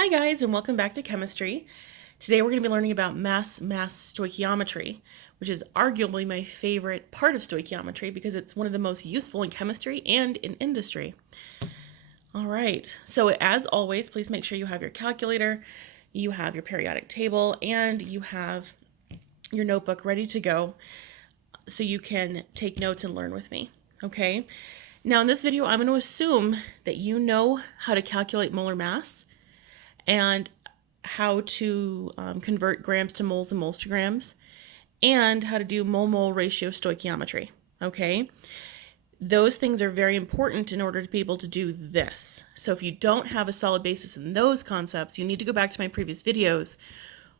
Hi guys, and welcome back to chemistry. Today we're going to be learning about mass stoichiometry, which is arguably my favorite part of stoichiometry because it's one of the most useful in chemistry and in industry. All right, so as always, please make sure you have your calculator, you have your periodic table, and you have your notebook ready to go so you can take notes and learn with me, okay? Now in this video, I'm going to assume that you know how to calculate molar mass and how to convert grams to moles and moles to grams, and how to do mole-mole ratio stoichiometry, okay? Those things are very important in order to be able to do this. So if you don't have a solid basis in those concepts, you need to go back to my previous videos,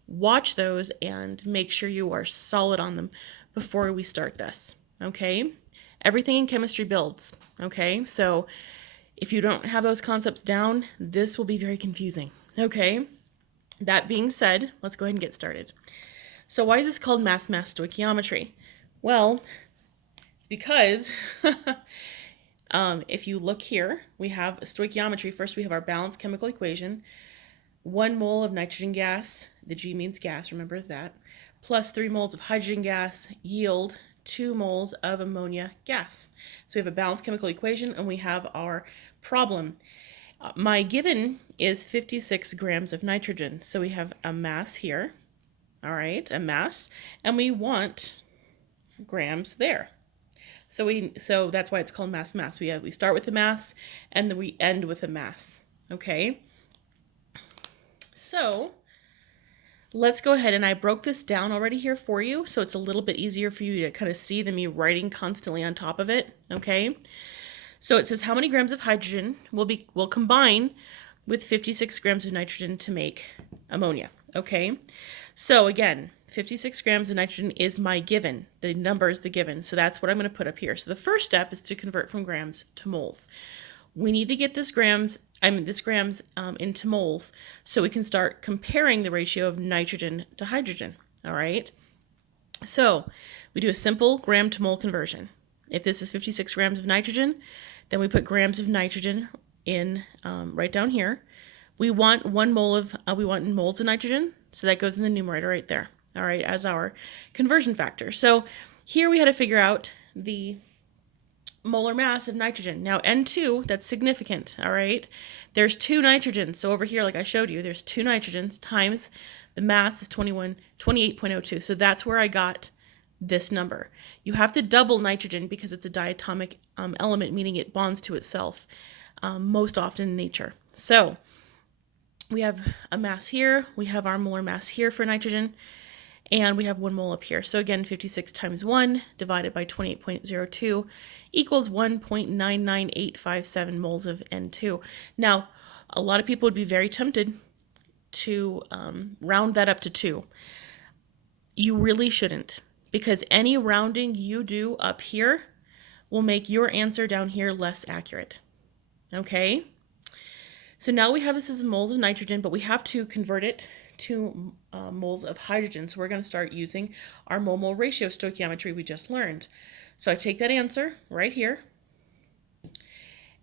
watch those, and make sure you are solid on them before we start this, okay? Everything in chemistry builds, okay? So if you don't have those concepts down, this will be very confusing, okay? That being said, let's go ahead and get started. So why is this called mass stoichiometry? Well, it's because if you look here, we have stoichiometry. First, we have our balanced chemical equation. 1 mole of nitrogen gas, the G means gas, remember that, plus 3 moles of hydrogen gas yield 2 moles of ammonia gas. So we have a balanced chemical equation and we have our problem. My given is 56 grams of nitrogen. So we have a mass here, all right, a mass, and we want grams there. So that's why it's called mass. We start with the mass and then we end with a mass, okay? So let's go ahead, and I broke this down already here for you, so it's a little bit easier for you to kind of see than me writing constantly on top of it, okay? So it says how many grams of hydrogen will combine with 56 grams of nitrogen to make ammonia, okay? So again, 56 grams of nitrogen is my given. The number is the given, so that's what I'm going to put up here. So the first step is to convert from grams to moles. We need to get this grams into moles so we can start comparing the ratio of nitrogen to hydrogen, all right? So we do a simple gram to mole conversion. If this is 56 grams of nitrogen, then we put grams of nitrogen in right down here. We want 1 mole of, we want moles of nitrogen, so that goes in the numerator right there, all right, as our conversion factor. So here we had to figure out the molar mass of nitrogen. Now N2, that's significant, all right? There's 2 nitrogens. So over here, like I showed you, there's 2 nitrogens times the mass is 28.02. So that's where I got this number. You have to double nitrogen because it's a diatomic element, meaning it bonds to itself most often in nature. So we have a mass here, we have our molar mass here for nitrogen, and we have 1 mole up here. So again, 56 times 1 divided by 28.02 equals 1.99857 moles of N2. Now, a lot of people would be very tempted to round that up to 2. You really shouldn't, because any rounding you do up here will make your answer down here less accurate. Okay? So now we have this as moles of nitrogen, but we have to convert it to moles of hydrogen. So we're going to start using our mole-mole ratio stoichiometry we just learned. So I take that answer right here,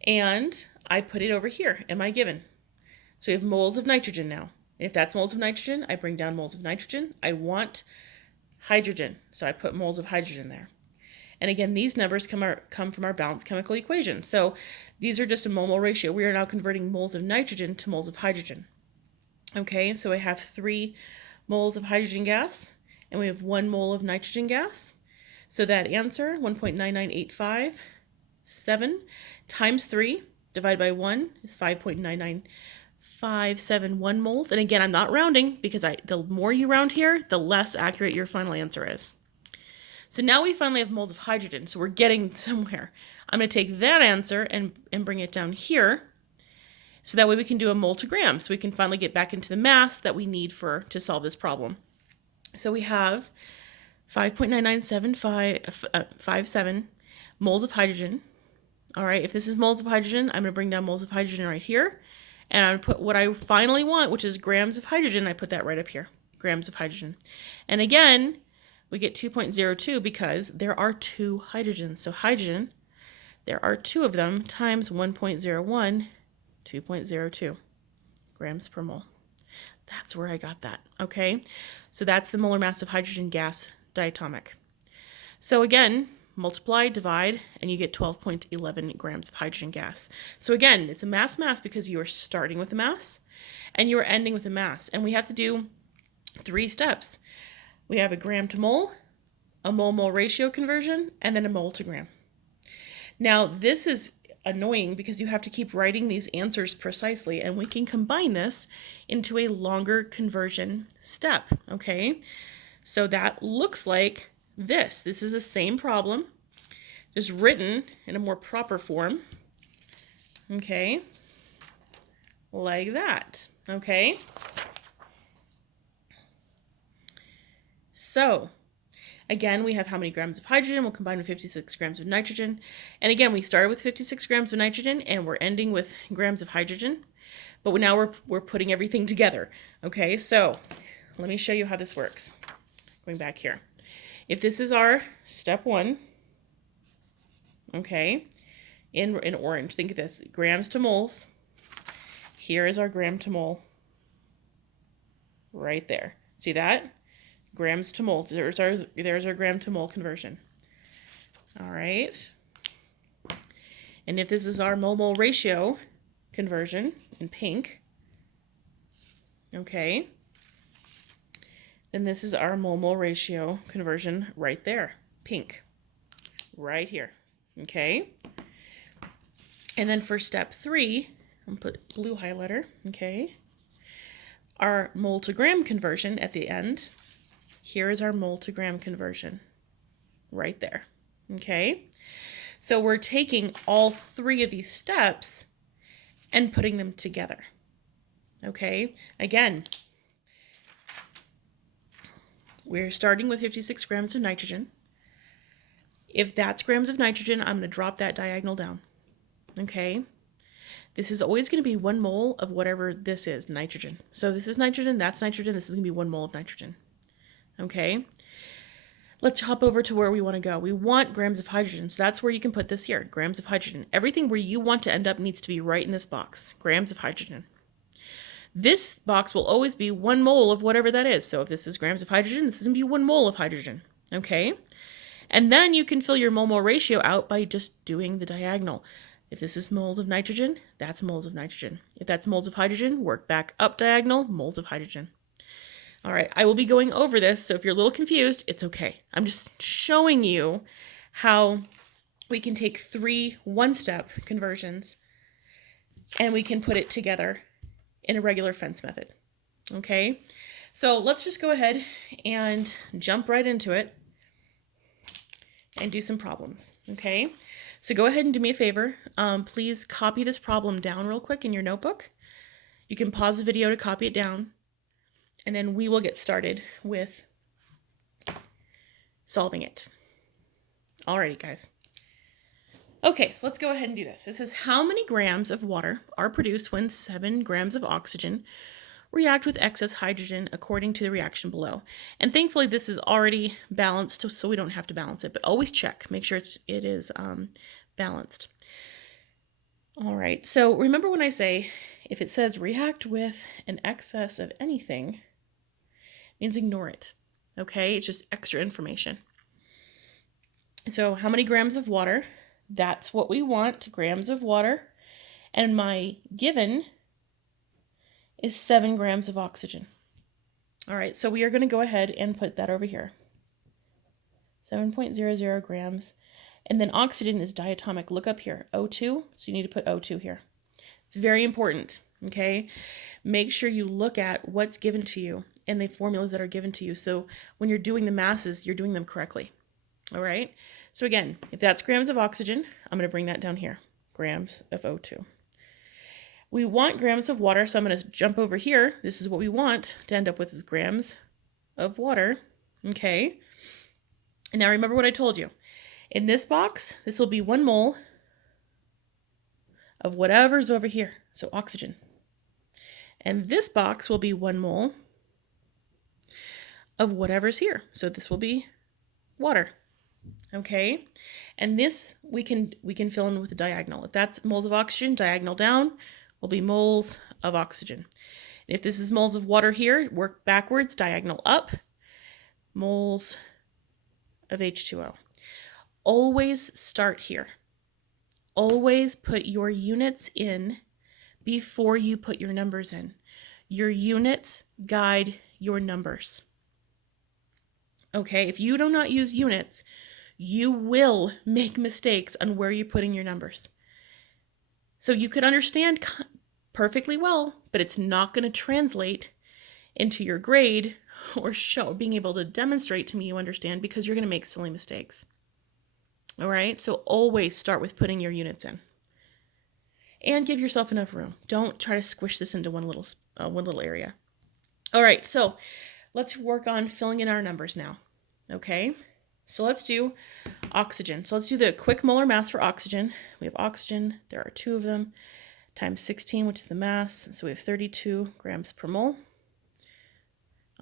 and I put it over here in my given. So we have moles of nitrogen now. If that's moles of nitrogen, I bring down moles of nitrogen. I want hydrogen, so I put moles of hydrogen there. And again, these numbers come from our balanced chemical equation. So these are just a mole-mole ratio. We are now converting moles of nitrogen to moles of hydrogen. Okay, so I have 3 moles of hydrogen gas, and we have 1 mole of nitrogen gas. So that answer, 1.99857 times 3 divided by 1 is 5.99571 moles. And again, I'm not rounding because the more you round here, the less accurate your final answer is. So now we finally have moles of hydrogen, so we're getting somewhere. I'm going to take that answer and bring it down here, so that way we can do a mole to gram, so we can finally get back into the mass that we need to solve this problem. So we have 5.997557 moles of hydrogen. All right, if this is moles of hydrogen, I'm going to bring down moles of hydrogen right here, and I'm going to put what I finally want, which is grams of hydrogen. I put that right up here, grams of hydrogen. And again, we get 2.02 because there are 2 hydrogens. So hydrogen, there are 2 of them, times 1.01, 2.02. grams per mole. That's where I got that, okay? So that's the molar mass of hydrogen gas diatomic. So again, multiply, divide, and you get 12.11 grams of hydrogen gas. So again, it's a mass because you are starting with a mass and you are ending with a mass. And we have to do 3 steps. We have a gram to mole, a mole-mole ratio conversion, and then a mole to gram. Now, this is annoying because you have to keep writing these answers precisely, and we can combine this into a longer conversion step, okay? So that looks like this. This is the same problem, just written in a more proper form, okay? Like that, okay? So, again, we have how many grams of hydrogen. We'll combine with 56 grams of nitrogen. And again, we started with 56 grams of nitrogen and we're ending with grams of hydrogen. But now we're putting everything together. Okay, so let me show you how this works. Going back here. If this is our step 1, okay, in orange, think of this, grams to moles. Here is our gram to mole. Right there. See that? Grams to moles. There's our gram to mole conversion. All right. And if this is our mole-mole ratio conversion in pink, okay, then this is our mole-mole ratio conversion right there, pink, right here, okay? And then for step 3, I'm going to put blue highlighter, okay? Our mole to gram conversion at the end. Here is our mole to gram conversion right there, okay? So we're taking all 3 of these steps and putting them together, okay? Again, we're starting with 56 grams of nitrogen. If that's grams of nitrogen, I'm going to drop that diagonal down, okay? This is always going to be 1 mole of whatever this is, nitrogen. So this is nitrogen, that's nitrogen, this is going to be 1 mole of nitrogen. Okay, let's hop over to where we want to go. We want grams of hydrogen, so that's where you can put this here, grams of hydrogen. Everything where you want to end up needs to be right in this box, grams of hydrogen. This box will always be 1 mole of whatever that is. So if this is grams of hydrogen, this is going to be 1 mole of hydrogen, okay? And then you can fill your mole-mole ratio out by just doing the diagonal. If this is moles of nitrogen, that's moles of nitrogen. If that's moles of hydrogen, work back up diagonal, moles of hydrogen. All right, I will be going over this, so if you're a little confused, it's okay. I'm just showing you how we can take 3 one-step conversions and we can put it together in a regular fence method, okay? So let's just go ahead and jump right into it and do some problems, okay? So go ahead and do me a favor. Please copy this problem down real quick in your notebook. You can pause the video to copy it down. And then we will get started with solving it. Alrighty, guys. Okay, so let's go ahead and do this. It says, how many grams of water are produced when 7 grams of oxygen react with excess hydrogen according to the reaction below? And thankfully, this is already balanced, so we don't have to balance it. But always check. Make sure it is balanced. All right, so remember when I say, if it says react with an excess of anything, means ignore it, okay? It's just extra information. So how many grams of water? That's what we want, grams of water. And my given is 7 grams of oxygen. All right, so we are going to go ahead and put that over here. 7.00 grams. And then oxygen is diatomic. Look up here, O2. So you need to put O2 here. It's very important, okay? Make sure you look at what's given to you and the formulas that are given to you. So when you're doing the masses, you're doing them correctly. All right. So again, if that's grams of oxygen, I'm going to bring that down here. Grams of O2. We want grams of water. So I'm going to jump over here. This is what we want to end up with is grams of water. Okay. And now remember what I told you. In this box, this will be 1 mole of whatever's over here. So oxygen. And this box will be 1 mole of whatever's here. So this will be water. Okay? And this we can fill in with a diagonal. If that's moles of oxygen, diagonal down will be moles of oxygen. If this is moles of water here, work backwards, diagonal up, moles of H2O. Always start here. Always put your units in before you put your numbers in. Your units guide your numbers. Okay, if you do not use units, you will make mistakes on where you're putting your numbers. So you could understand perfectly well, but it's not going to translate into your grade or being able to demonstrate to me you understand, because you're going to make silly mistakes. All right, so always start with putting your units in. And give yourself enough room. Don't try to squish this into one little area. All right, so let's work on filling in our numbers now. Okay, so let's do oxygen. So let's do the quick molar mass for oxygen. We have oxygen, there are 2 of them, times 16, which is the mass. So we have 32 grams per mole.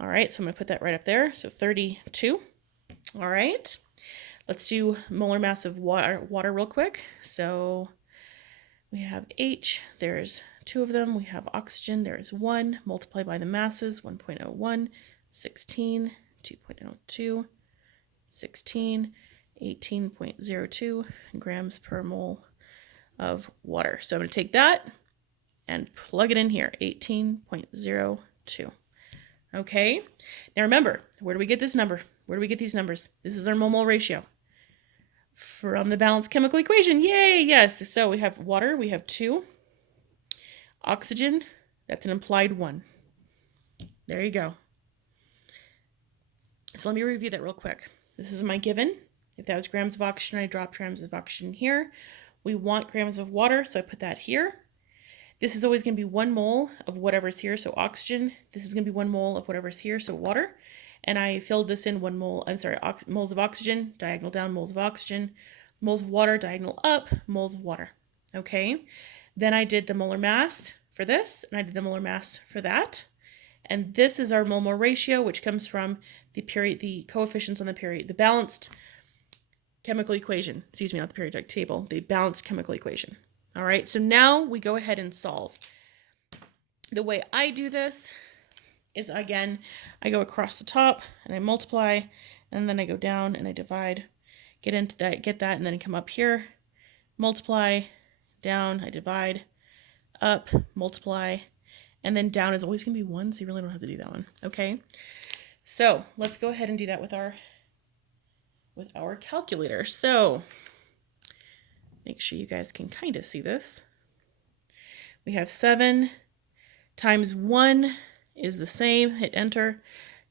All right, so I'm going to put that right up there. So 32. All right, let's do molar mass of water real quick. So we have H, there's 2 of them. We have oxygen, there's 1. Multiply by the masses, 1.01, 16, 2.02, 16, 18.02 grams per mole of water. So I'm going to take that and plug it in here, 18.02. Okay, now remember, where do we get this number? Where do we get these numbers? This is our mole ratio from the balanced chemical equation. Yay, yes. So we have water, we have 2. Oxygen, that's an implied 1. There you go. So let me review that real quick. This is my given. If that was grams of oxygen, I drop grams of oxygen here. We want grams of water, so I put that here. This is always going to be 1 mole of whatever's here, so oxygen. This is going to be 1 mole of whatever's here, so water. And I filled this in 1 mole, moles of oxygen, diagonal down, moles of oxygen, moles of water, diagonal up, moles of water. Okay. Then I did the molar mass for this, and I did the molar mass for that. And this is our mole ratio, which comes from the coefficients on the balanced chemical equation. Excuse me, not the periodic table, the balanced chemical equation. All right, so now we go ahead and solve. The way I do this is, again, I go across the top and I multiply, and then I go down and I divide, get that, and then I come up here, multiply, down, I divide, up, multiply, and then down is always going to be 1, so you really don't have to do that one. Okay, so let's go ahead and do that with our calculator. So make sure you guys can kind of see this. We have 7 times 1 is the same, hit enter,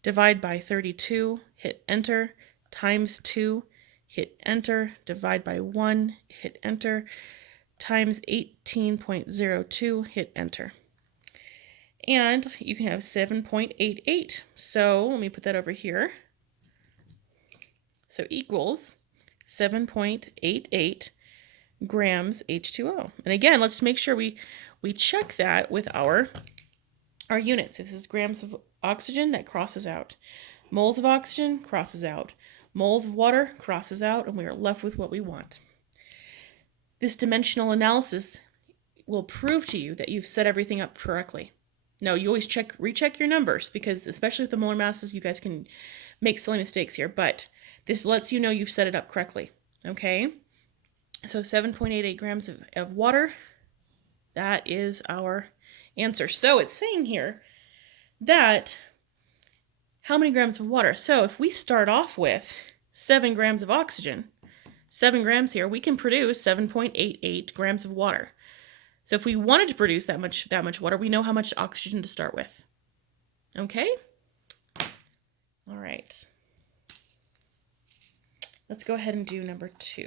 divide by 32, hit enter, times 2, hit enter, divide by 1, hit enter, times 18.02, hit enter. And you can have 7.88. So let me put that over here. So equals 7.88 grams H2O. And again, let's make sure we check that with our units. If this is grams of oxygen, that crosses out. Moles of oxygen crosses out. Moles of water crosses out, and we are left with what we want. This dimensional analysis will prove to you that you've set everything up correctly. No, you always recheck your numbers, because especially with the molar masses, you guys can make silly mistakes here, but this lets you know you've set it up correctly. Okay, so 7.88 grams of water, that is our answer. So it's saying here that how many grams of water? So if we start off with 7 grams of oxygen, 7 grams here, we can produce 7.88 grams of water. So if we wanted to produce that much water, we know how much oxygen to start with. Okay? All right. Let's go ahead and do number 2.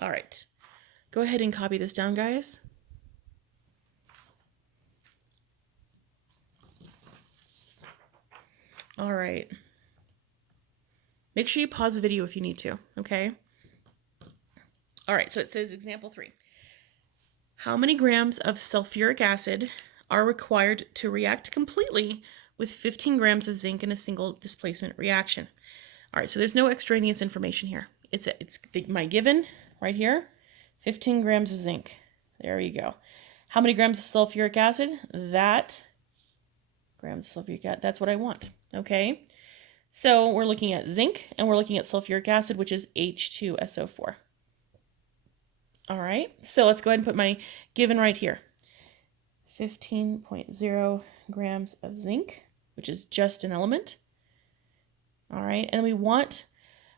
All right. Go ahead and copy this down, guys. All right. Make sure you pause the video if you need to, okay? All right, so it says example 3. How many grams of sulfuric acid are required to react completely with 15 grams of zinc in a single displacement reaction? All right, so there's no extraneous information here. It's my given right here, 15 grams of zinc. There you go. How many grams of sulfuric acid? Grams of sulfuric acid, that's what I want. Okay. So we're looking at zinc and we're looking at sulfuric acid, which is H2SO4. All right. So let's go ahead and put my given right here. 15.0 grams of zinc, which is just an element. All right. And we want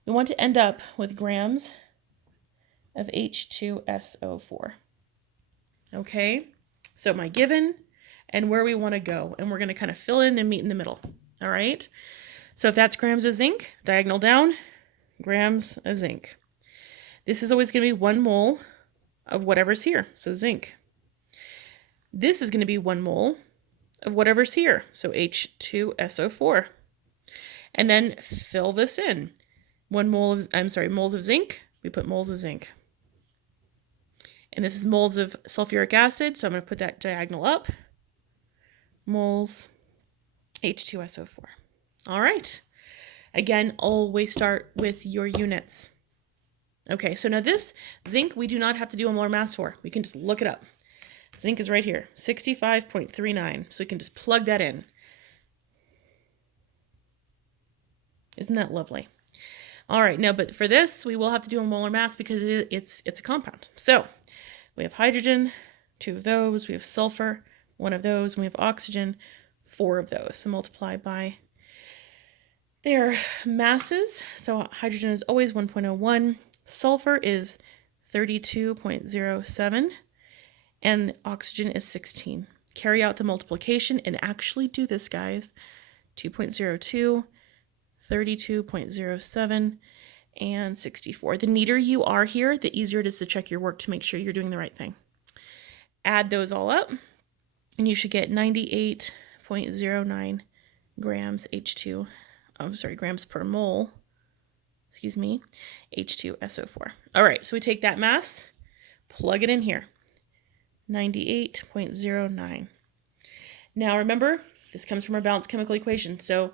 to end up with grams of H2SO4. Okay. So my given and where we want to go, and we're going to kind of fill in and meet in the middle. All right. So if that's grams of zinc, diagonal down, grams of zinc. This is always going to be 1 mole of whatever's here, so zinc. This is going to be 1 mole of whatever's here, so H2SO4. And then fill this in. 1 mole of, moles of zinc, we put moles of zinc. And this is moles of sulfuric acid, so I'm going to put that diagonal up. Moles, H2SO4. All right. Again, always start with your units. Okay, so now this zinc, we do not have to do a molar mass for. We can just look it up. Zinc is right here, 65.39. So we can just plug that in. Isn't that lovely? All right, now, but for this, we will have to do a molar mass because it's a compound. So we have hydrogen, 2 of those. We have sulfur, 1 of those. And we have oxygen, 4 of those. So multiply by their masses. So hydrogen is always 1.01. Sulfur is 32.07. And oxygen is 16. Carry out the multiplication and actually do this, guys. 2.02, 32.07, and 64. The neater you are here, the easier it is to check your work to make sure you're doing the right thing. Add those all up, and you should get 98.09 grams grams per mole, H2SO4. All right, so we take that mass, plug it in here, 98.09. Now remember, this comes from our balanced chemical equation. So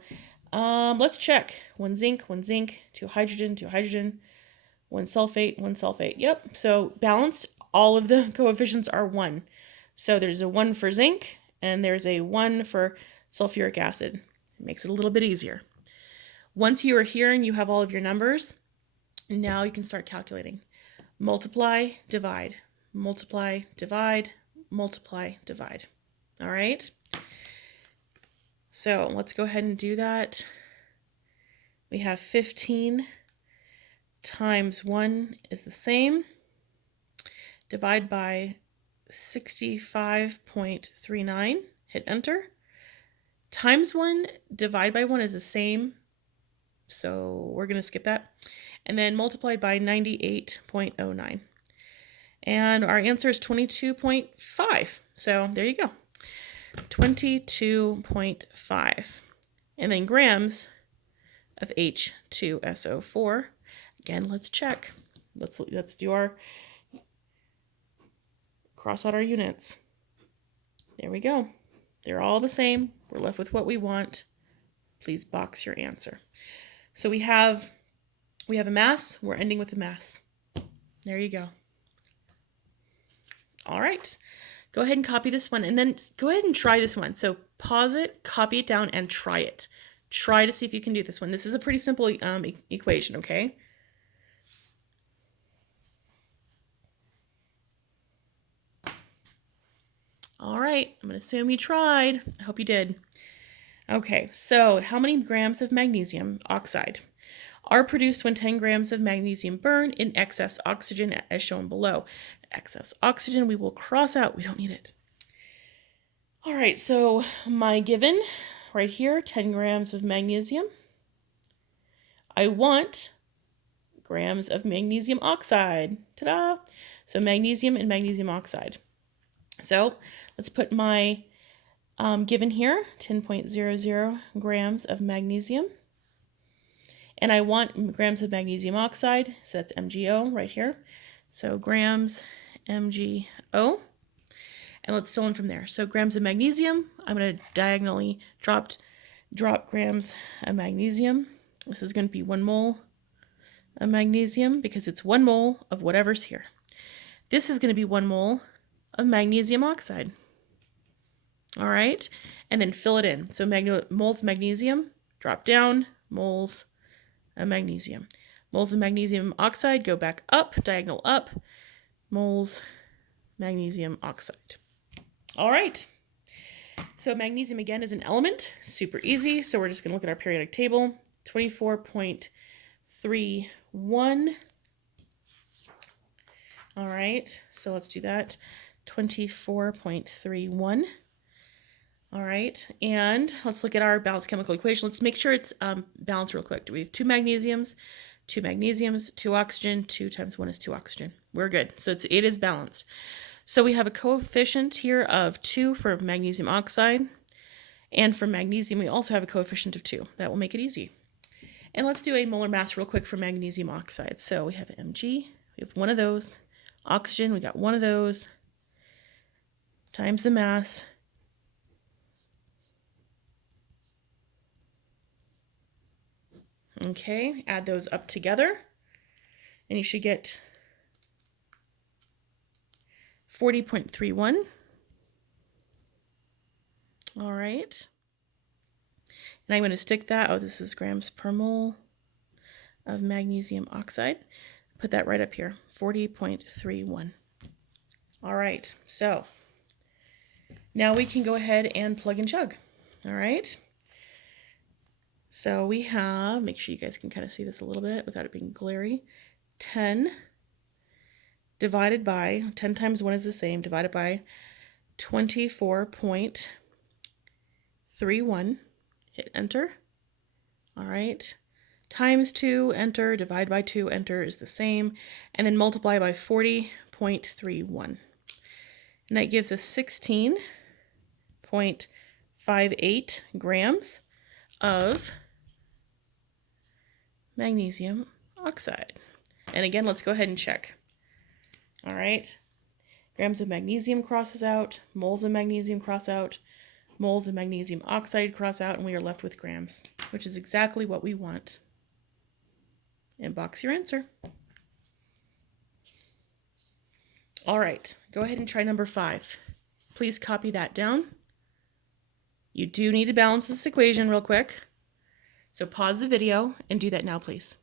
let's check. 1 zinc, 2 hydrogen, 1 sulfate. Yep, so balanced, all of the coefficients are 1. So there's a 1 for zinc, and there's a 1 for sulfuric acid. It makes it a little bit easier. Once you are here and you have all of your numbers, now you can start calculating. Multiply, divide, multiply, divide, multiply, divide. All right? So let's go ahead and do that. We have 15 times 1 is the same. Divide by 65.39. Hit enter. Times 1, divide by 1 is the same. So we're going to skip that. And then multiplied by 98.09. And our answer is 22.5. So there you go. 22.5. And then grams of H2SO4. Again, let's check. Let's do our, cross out our units. There we go. They're all the same. We're left with what we want. Please box your answer. So we have a mass. We're ending with a mass. There you go. All right. Go ahead and copy this one, and then go ahead and try this one. So pause it, copy it down, and try it. Try to see if you can do this one. This is a pretty simple equation, okay? All right. I'm going to assume you tried. I hope you did. Okay, so how many grams of magnesium oxide are produced when 10 grams of magnesium burn in excess oxygen as shown below? Excess oxygen we will cross out. We don't need it. All right, so my given right here, 10 grams of magnesium. I want grams of magnesium oxide. Ta-da! So magnesium and magnesium oxide. So let's put my given here, 10.00 grams of magnesium. And I want grams of magnesium oxide, so that's MgO right here. So grams MgO. And let's fill in from there. So grams of magnesium, I'm going to diagonally drop grams of magnesium. This is going to be 1 mole of magnesium because it's 1 mole of whatever's here. This is going to be 1 mole of magnesium oxide. All right, and then fill it in. So moles of magnesium, drop down, moles of magnesium. Moles of magnesium oxide go back up, diagonal up, moles magnesium oxide. All right, so magnesium again is an element, super easy. So we're just going to look at our periodic table, 24.31. All right, so let's do that, 24.31. All right, and let's look at our balanced chemical equation. Let's make sure it's balanced real quick. We have two magnesiums, two oxygen, 2 times 1 is 2 oxygen. We're good. So it is balanced. So we have a coefficient here of 2 for magnesium oxide, and for magnesium we also have a coefficient of 2. That will make it easy. And let's do a molar mass real quick for magnesium oxide. So we have Mg, we have one of those. Oxygen, we got one of those, times the mass. Okay, add those up together, and you should get 40.31. All right. And I'm going to stick that, this is grams per mole of magnesium oxide. Put that right up here, 40.31. All right, so now we can go ahead and plug and chug. All right. So we have, make sure you guys can kind of see this a little bit without it being glary, 10 divided by, 10 times 1 is the same, divided by 24.31. Hit enter. All right. Times 2, enter, divide by 2, enter is the same, and then multiply by 40.31. And that gives us 16.58 grams of magnesium oxide. And again, let's go ahead and check. All right, grams of magnesium crosses out, moles of magnesium cross out, moles of magnesium oxide cross out, and we are left with grams, which is exactly what we want. And box your answer. All right, go ahead and try number 5. Please copy that down. You do need to balance this equation real quick. So pause the video and do that now, please.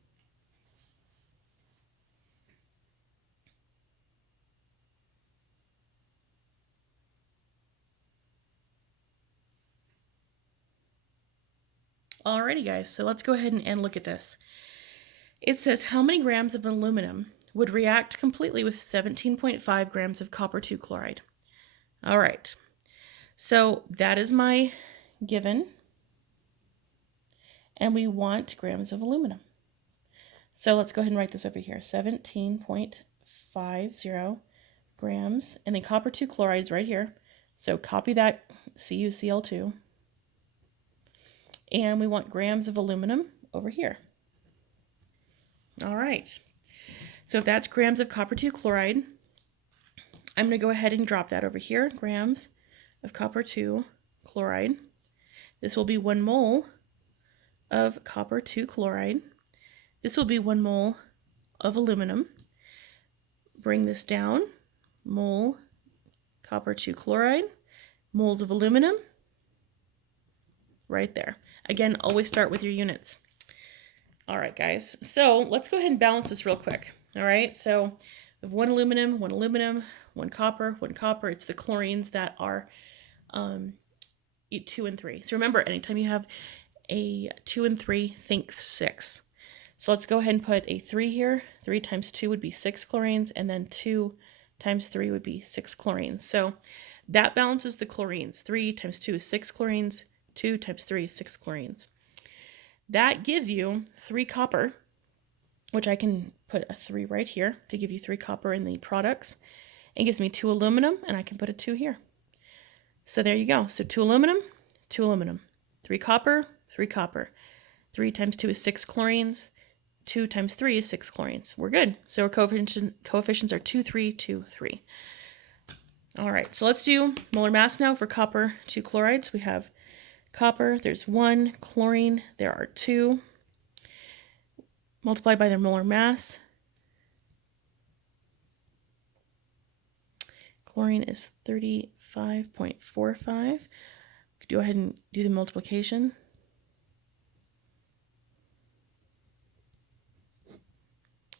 Alrighty guys, so let's go ahead and look at this. It says how many grams of aluminum would react completely with 17.5 grams of copper 2 chloride. All right, so that is my given, and we want grams of aluminum. So let's go ahead and write this over here, 17.50 grams, and then copper 2 chloride is right here. So copy that, CuCl2. And we want grams of aluminum over here. All right, so if that's grams of copper 2 chloride, I'm going to go ahead and drop that over here, grams of copper 2 chloride. This will be 1 mole of copper 2 chloride. This will be 1 mole of aluminum. Bring this down, mole copper 2 chloride, moles of aluminum, right there. Again, always start with your units. All right, guys, so let's go ahead and balance this real quick. All right, so we have 1 aluminum, 1 copper, 1 copper. It's the chlorines that are 2 and 3. So remember, anytime you have a 2 and 3, think 6. So let's go ahead and put a 3 here. 3 times 2 would be 6 chlorines, and then 2 times 3 would be 6 chlorines. So that balances the chlorines. 3 times 2 is 6 chlorines. 2 times 3 is 6 chlorines. That gives you 3 copper, which I can put a 3 right here to give you 3 copper in the products. It gives me 2 aluminum, and I can put a 2 here. So there you go. So 2 aluminum, 2 aluminum. 3 copper, 3 copper. 3 times 2 is 6 chlorines. 2 times 3 is 6 chlorines. We're good. So our coefficients are 2, 3, 2, 3. All right, so let's do molar mass now for copper 2 chlorides. We have copper, there's 1, chlorine, there are 2. Multiply by their molar mass. Chlorine is 35.45. Go ahead and do the multiplication.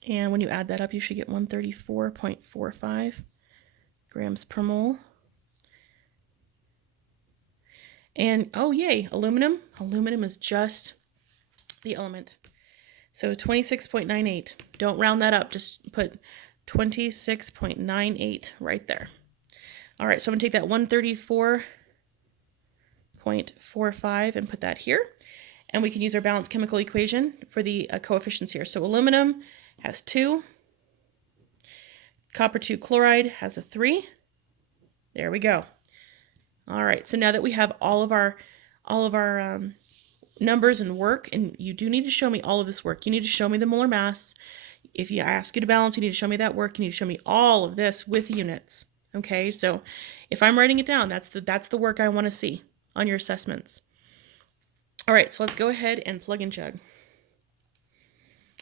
And when you add that up, you should get 134.45 grams per mole. And oh yay, aluminum. Aluminum is just the element. So 26.98. Don't round that up, just put 26.98 right there. All right, so I'm gonna take that 134.45 and put that here. And we can use our balanced chemical equation for the coefficients here. So aluminum has 2. Copper 2 chloride has a 3. There we go. All right, so now that we have all of our numbers and work, and you do need to show me all of this work. You need to show me the molar mass. If I ask you to balance, you need to show me that work. You need to show me all of this with units. Okay, so if I'm writing it down, that's the work I want to see on your assessments. All right, so let's go ahead and plug and chug.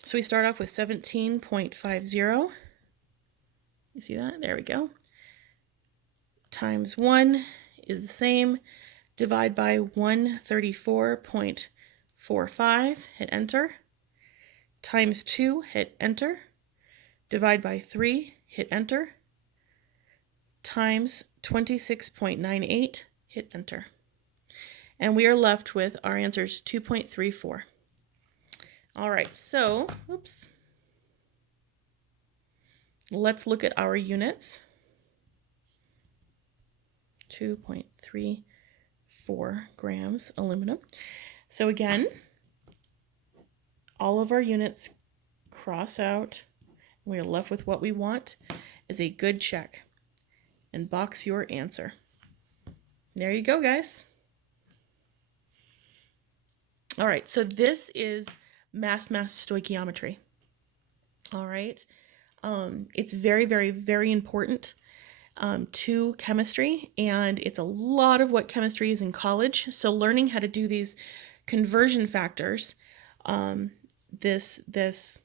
So we start off with 17.50. You see that? There we go. Times 1 is the same. Divide by 134.45. Hit enter. Times 2. Hit enter. Divide by 3. Hit enter. Times 26.98. Hit enter. And we are left with our answers 2.34. All right, so, oops. Let's look at our units. 2.34 grams aluminum. So again, all of our units cross out. And we are left with what we want is a good check. And box your answer. There you go, guys. All right, so this is mass stoichiometry. All right, it's very, very, very important to chemistry, and it's a lot of what chemistry is in college. So learning how to do these conversion factors, this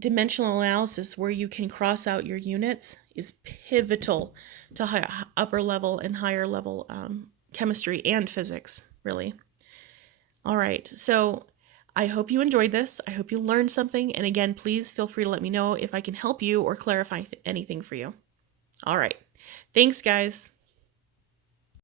dimensional analysis where you can cross out your units is pivotal to upper level and higher level chemistry and physics, really. All right, so I hope you enjoyed this. I hope you learned something. And again, please feel free to let me know if I can help you or clarify anything for you. All right, thanks, guys.